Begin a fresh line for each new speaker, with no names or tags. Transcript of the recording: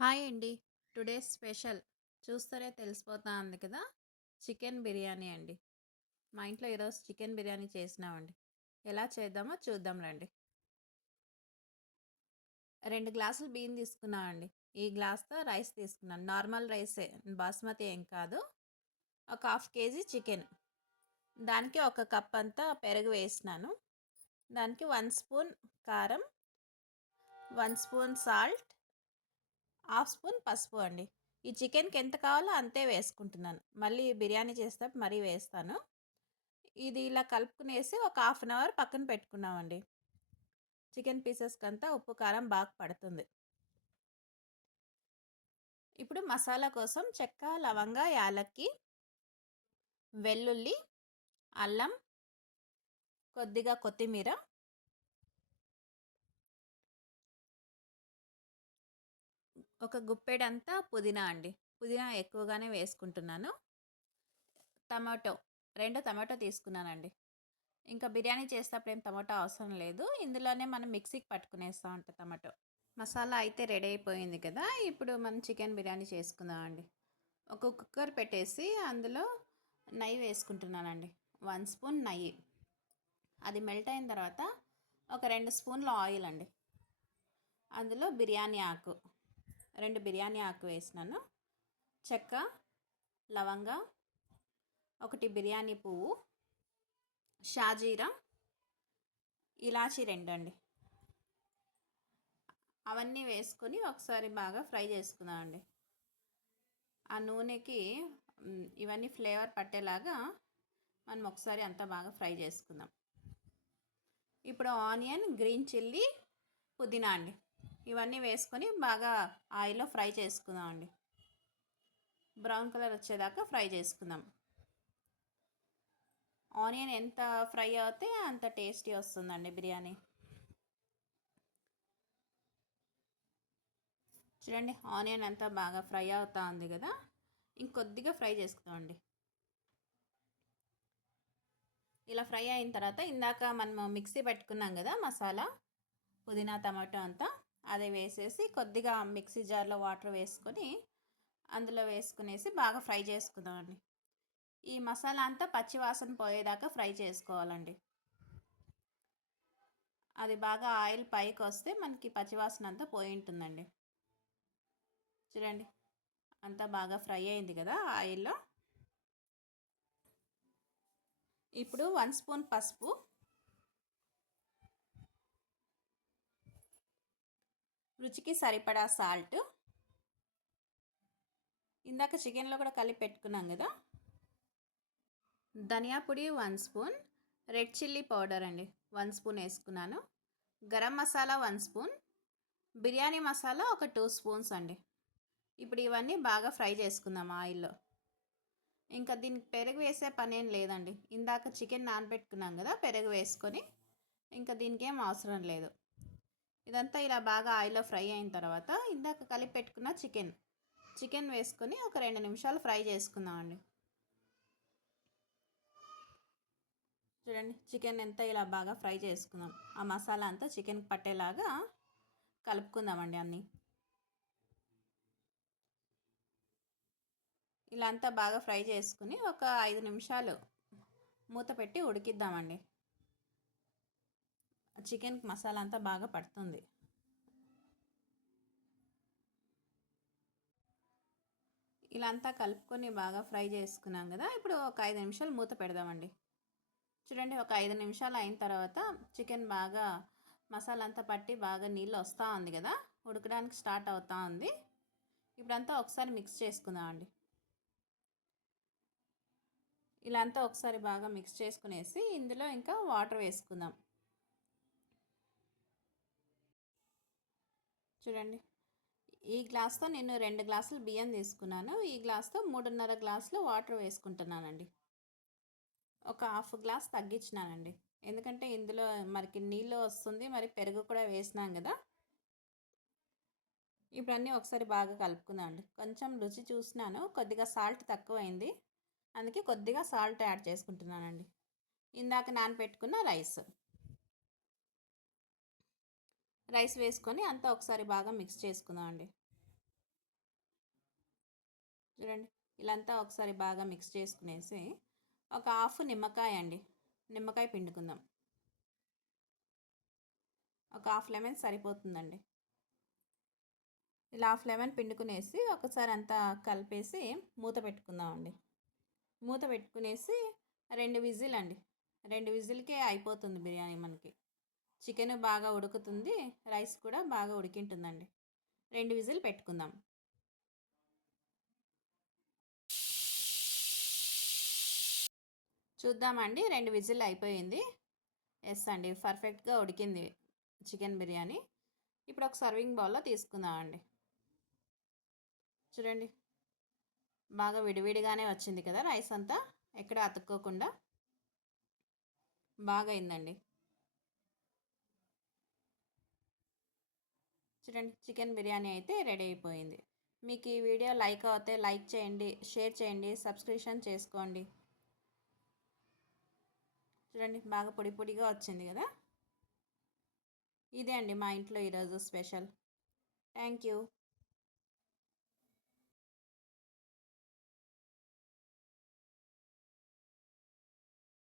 Hi అండి. Today special చూస్తేనే తెలిసిపోతా ఉంది కదా! చికెన్ బిర్యానీ అండి. మా ఇంట్లో ఈరోజు చికెన్ బిర్యానీ చేసినామండి. ఎలా చేద్దామో చూద్దాం రండి. రెండు గ్లాసులు బియ్యం తీసుకున్నామండి. ఈ గ్లాస్‌తో రైస్ తీసుకున్నాను. నార్మల్ రైసే బాస్మతి ఏం కాదు. ఒక హాఫ్ కేజీ చికెన్. దానికి ఒక కప్ అంతా పెరుగు వేసినాను. దానికి వన్ స్పూన్ కారం, one spoon salt, half spoon పసుపు అండి. ఈ చికెన్‌కి ఎంత కావాలో అంతే వేసుకుంటున్నాను. మళ్ళీ బిర్యానీ చేస్తే మరీ వేస్తాను. ఇది ఇలా కలుపుకునేసి ఒక హాఫ్ అన్ అవర్ పక్కన పెట్టుకున్నామండి. చికెన్ పీసెస్‌కంతా ఉప్పు, కారం బాగా పడుతుంది. ఇప్పుడు మసాలా కోసం చెక్క, లవంగ, యాలక్కి, వెల్లుల్లి, అల్లం, కొద్దిగా కొత్తిమీర ఒక గుప్పెడంతా పుదీనా అండి. పుదీనా ఎక్కువగానే వేసుకుంటున్నాను. టమాటో రెండు టమాటో తీసుకున్నానండి. ఇంకా బిర్యానీ చేసేటప్పుడు ఏం టమాటో అవసరం లేదు. ఇందులోనే మనం మిక్సీకి పట్టుకునేస్తాం ఉంటాం టమాటో. మసాలా అయితే రెడీ అయిపోయింది కదా! ఇప్పుడు మనం చికెన్ బిర్యానీ చేసుకుందామండి. ఒక కుక్కర్ పెట్టేసి అందులో నెయ్యి వేసుకుంటున్నానండి. వన్ స్పూన్ నెయ్యి. అది మెల్ట్ అయిన తర్వాత ఒక రెండు స్పూన్ల ఆయిల్ అండి. అందులో బిర్యానీ ఆకు రెండు బిర్యానీ ఆకు వేసినాను. చెక్క, లవంగ, ఒకటి బిర్యానీ పువ్వు, షాజీరా, ఇలాచీ 2 అండి. అవన్నీ వేసుకొని ఒకసారి బాగా ఫ్రై చేసుకుందామండి. ఆ నూనెకి ఇవన్నీ ఫ్లేవర్ పట్టేలాగా మనం ఒకసారి అంతా బాగా ఫ్రై చేసుకుందాం. ఇప్పుడు ఆనియన్, గ్రీన్ చిల్లీ, పుదీనా అండి. ఇవన్నీ వేసుకొని బాగా ఆయిల్‌లో ఫ్రై చేసుకుందామండి. బ్రౌన్ కలర్ వచ్చేదాకా ఫ్రై చేసుకుందాం. ఆనియన్ ఎంత ఫ్రై అవుతే అంత టేస్టీ వస్తుందండి బిర్యానీ. చూడండి ఆనియన్ అంతా బాగా ఫ్రై అవుతా ఉంది కదా! ఇంకొద్దిగా ఫ్రై చేసుకుందామండి. ఇలా ఫ్రై అయిన తర్వాత ఇందాక మనం మిక్సీ పెట్టుకున్నాం కదా మసాలా, పుదీనా, టమాటో అంతా అది వేసేసి కొద్దిగా మిక్సీ జార్‌లో వాటర్ వేసుకొని అందులో వేసుకునేసి బాగా ఫ్రై చేసుకుందామండి. ఈ మసాలా అంతా పచ్చివాసన పోయేదాకా ఫ్రై చేసుకోవాలండి. అది బాగా ఆయిల్ పైకొస్తే మనకి పచ్చివాసన అంతా పోయి ఉంటుందండి. చూడండి అంతా బాగా ఫ్రై అయింది కదా ఆయిల్‌లో. ఇప్పుడు వన్ స్పూన్ పసుపు రుచికి సరిపడా సాల్ట్ ఇందాక చికెన్‌లో కూడా కలిపి పెట్టుకున్నాం కదా! ధనియా పొడి one spoon, red chilli powder అండి వన్ స్పూన్ వేసుకున్నాను. గరం మసాలా వన్ స్పూన్, బిర్యానీ మసాలా ఒక టూ స్పూన్స్ అండి. ఇప్పుడు ఇవన్నీ బాగా ఫ్రై చేసుకుందాం ఆయిల్‌లో. ఇంకా దీనికి పెరుగు వేసే పనేం లేదండి. ఇందాక చికెన్ నానబెట్టుకున్నాం కదా! పెరుగు వేసుకొని ఇంకా దీనికి ఏం అవసరం లేదు. ఇదంతా ఇలా బాగా ఆయిల్‌లో ఫ్రై అయిన తర్వాత ఇందాక కలిపి పెట్టుకున్న చికెన్, చికెన్ వేసుకొని ఒక రెండు నిమిషాలు ఫ్రై చేసుకుందామండి. చూడండి చికెన్ ఎంత ఇలా బాగా ఫ్రై చేసుకుందాం. ఆ మసాలా అంతా చికెన్ పట్టేలాగా కలుపుకుందామండి అన్నీ. ఇలా అంతా బాగా ఫ్రై చేసుకుని ఒక ఐదు నిమిషాలు మూత పెట్టి ఉడికిద్దామండి. చికెన్‌కి మసాలా అంతా బాగా పడుతుంది. ఇలా అంతా కలుపుకొని బాగా ఫ్రై చేసుకున్నాం కదా! ఇప్పుడు ఒక ఐదు నిమిషాలు మూత పెడదామండి. చూడండి ఒక ఐదు నిమిషాలు అయిన తర్వాత చికెన్ బాగా మసాలా అంతా పట్టి బాగా నీళ్ళు వస్తూ ఉంది కదా! ఉడకడానికి స్టార్ట్ అవుతా ఉంది. ఇప్పుడంతా ఒకసారి మిక్స్ చేసుకుందామండి. ఇలా అంతా ఒకసారి బాగా మిక్స్ చేసుకునేసి ఇందులో ఇంకా వాటర్ వేసుకుందాం. చూడండి ఈ గ్లాస్‌తో నేను రెండు గ్లాసులు బియ్యం తీసుకున్నాను. ఈ గ్లాస్‌తో 3:30 గ్లాసులు వాటర్ వేసుకుంటున్నానండి. ఒక హాఫ్ గ్లాస్ తగ్గించినానండి. ఎందుకంటే ఇందులో మనకి నీళ్ళు వస్తుంది. మరి పెరుగు కూడా వేసినాం కదా! ఇప్పుడు అన్నీ ఒకసారి బాగా కలుపుకుందామండి. కొంచెం రుచి చూసినాను. కొద్దిగా సాల్ట్ తక్కువైంది. అందుకే కొద్దిగా సాల్ట్ యాడ్ చేసుకుంటున్నానండి. ఇందాక నానపెట్టుకున్న రైస్. రైస్ వేసుకొని అంతా ఒకసారి బాగా మిక్స్ చేసుకుందామండి. చూడండి ఇలాంతా ఒకసారి బాగా మిక్స్ చేసుకునేసి ఒక హాఫ్ నిమ్మకాయ అండి నిమ్మకాయ పిండుకుందాం. ఒక హాఫ్ లెమన్ సరిపోతుందండి. ఇలా హాఫ్ లెమన్ పిండుకునేసి ఒకసారి అంతా కలిపేసి మూత పెట్టుకుందామండి. మూత పెట్టుకునేసి రెండు విజిల్ అండి రెండు విజిల్కే అయిపోతుంది బిర్యానీ మనకి. చికెన్ బాగా ఉడుకుతుంది రైస్ కూడా బాగా ఉడికింటుందండి. రెండు విజిల్ పెట్టుకుందాం. చూద్దామండి రెండు విజిల్ అయిపోయింది. ఎస్ అండి పర్ఫెక్ట్గా ఉడికింది చికెన్ బిర్యానీ. ఇప్పుడు ఒక సర్వింగ్ బౌల్లో తీసుకుందామండి. చూడండి బాగా విడివిడిగానే వచ్చింది కదా రైస్ అంతా. ఎక్కడ అతుక్కోకుండా బాగా అయిందండి చూడండి చికెన్ బిర్యానీ అయితే రెడీ అయిపోయింది. మీకు ఈ వీడియో లైక్ అవుతే లైక్ చేయండి షేర్ చేయండి సబ్స్క్రిప్షన్ చేసుకోండి. చూడండి బాగా పొడి పొడిగా వచ్చింది కదా? ఇదే అండి మా ఇంట్లో ఈరోజు స్పెషల్. Thank you.